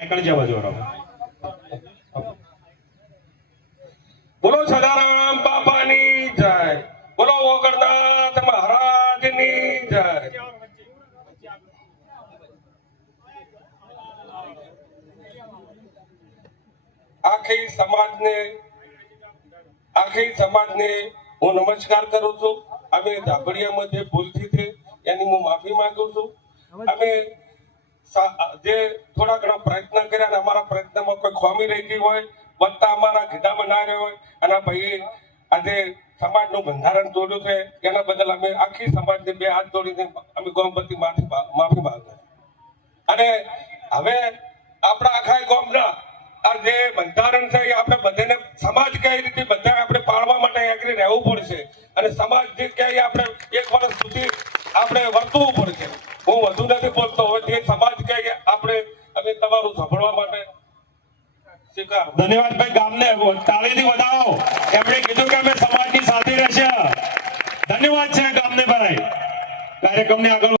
નીકળી જવા જોરો બોલો સદારામ બાપાની જય, બોલો ઓગણનાથ મહારાજની જય। આખી સમાજને હું નમસ્કાર કરું છું। અમે ધાબળિયામાં જે ભૂલથી છે એની હું માફી માંગુ છું। અમે જે થોડા ઘણા પ્રયત્ન કર્યા ને અમારા પ્રયત્નમાં કોઈ ખામી રહી ગઈ હોય, વત્તા અમારા ગીધામાં ના રહ્યો હોય, અને ભાઈ આજે સમાજનું બંધારણ તોડ્યું છે એના બદલ અમે આખી સમાજને બે હાથ જોડીને અમે ગોમપતિ માફી માંગો। અને હવે આપણા આખા ગામના આ જે બંધારણ છે એ આપણે બધાને સમાજ કઈ રીતે બધા આપણે પાળવા માટે એગ્રી રહેવું પડશે, અને સમાજ જે કહે આપણે 1 વર્ષ સુધી આપણે વર્તવું પડશે। હું વધુ નથી બોલતો, હવે જે સમાજ કહે આપણે અમે તમારું સાંભળવા માટે સ્વીકાર। ધન્યવાદ ભાઈ, ગામને તાળીથી વધાવો, એમણે કીધું કે અમે સમાજની સાથે રહેશે। ધન્યવાદ છે ગામને ભાઈ, કાર્યક્રમને આગળ